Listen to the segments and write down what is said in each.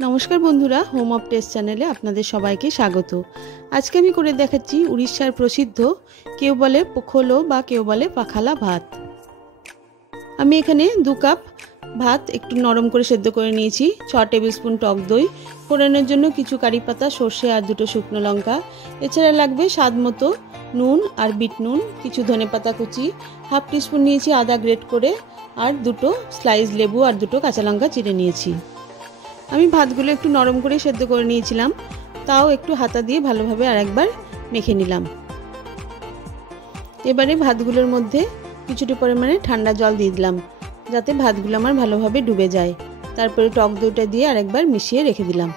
नमस्कार बंधुरा home of test चैनेले आपनादेर सबाइके स्वागत। आज के आमी करे देखाच्छि उड़ीशार प्रसिद्ध केउ बोले पोखोलो बा केउ बोले पाखाला भात। आमी एखाने 2 काप भात एकटु नरम करे सेদ্ধ करे निয়েছি, 6 टेबिल स्पून टक दई, फोड़ानोर जोन्नो किछु कारि पाता, सर्षे और 2টো शुकनो लंका, एछाड़ा लागबे स्वाद मतो नुन और बीट नुन, किछु धने पाता कुचि, हाफ टीस्पून निয়েছি आदा ग्रेट करे और 2টো स्लाइस लेबू और 2টো काँचा लंका चिरे निয়েছি। আমি ভাতগুলো একটু নরম করে সেদ্ধ করে নিয়েছিলাম, তাও একটু হাতা দিয়ে ভালোভাবে আরেকবার মেখে নিলাম। এবারে ভাতগুলোর মধ্যে কিছুটা পরিমাণে ঠান্ডা জল দিয়ে দিলাম যাতে ভাতগুলো আমার ভালোভাবে ডুবে যায়। তারপরে টক দইটা দিয়ে আরেকবার মিশিয়ে রেখে দিলাম।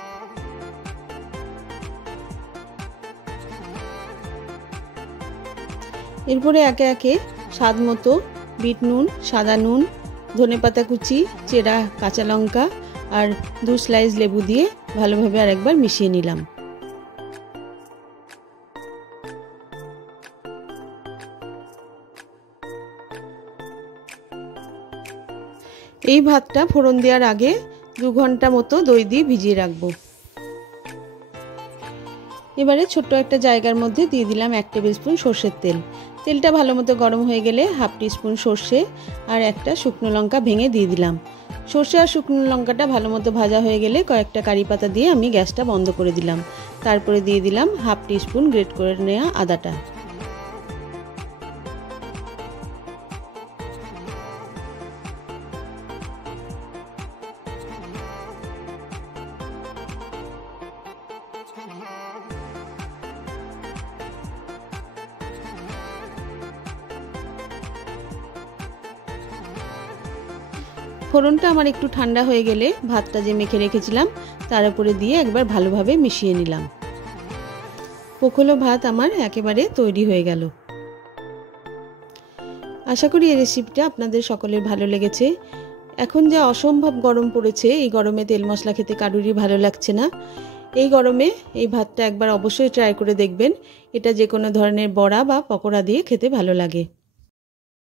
এরপরে একে একে স্বাদ মতো বিট নুন, সাদা নুন, ধনেপাতা কুচি, চেরা কাঁচা লঙ্কা और 2 স্লাইস লেবু দিয়ে ভালোভাবে আরেকবার মিশিয়ে নিলাম। এই ভাতটা ফোড়ন দেওয়ার আগে 2 ঘন্টা মতো দই দিয়ে ভিজিয়ে রাখবো। এবারে ছোট্ট একটা জায়গার মধ্যে দিয়ে দিলাম 1 টেবিল স্পুন সরষের তেল। তেলটা ভালোমতো গরম হয়ে গেলে হাফ টিস্পুন সরষে আর একটা শুকনো লঙ্কা ভেঙে দিয়ে দিলাম। সরষে আর শুকনো লঙ্কাটা ভালোমতো ভাজা হয়ে গেলে কয়েকটা কারি পাতা দিয়ে আমি গ্যাসটা বন্ধ করে দিলাম। তারপরে দিয়ে দিলাম হাফ টিস্পুন গ্রেট করে নেওয়া আদাটা। ফোড়নটা আমার একটু ঠান্ডা হয়ে গেলে ভাতটা যে মেখে রেখেছিলাম তার উপরে দিয়ে একবার ভালোভাবে মিশিয়ে নিলাম। পোখোলো ভাত আমার একেবারে তৈরি হয়ে গেল। আশা করি এই রেসিপিটা আপনাদের সকলের ভালো লেগেছে। এখন যা অসম্ভব গরম পড়েছে, এই গরমে তেল মশলা খেতে কারুরই ভালো লাগছে না। এই গরমে এই ভাতটা একবার অবশ্যই ট্রাই করে দেখবেন। এটা যে কোনো ধরনের বড়া বা পকোড়া দিয়ে খেতে ভালো লাগে।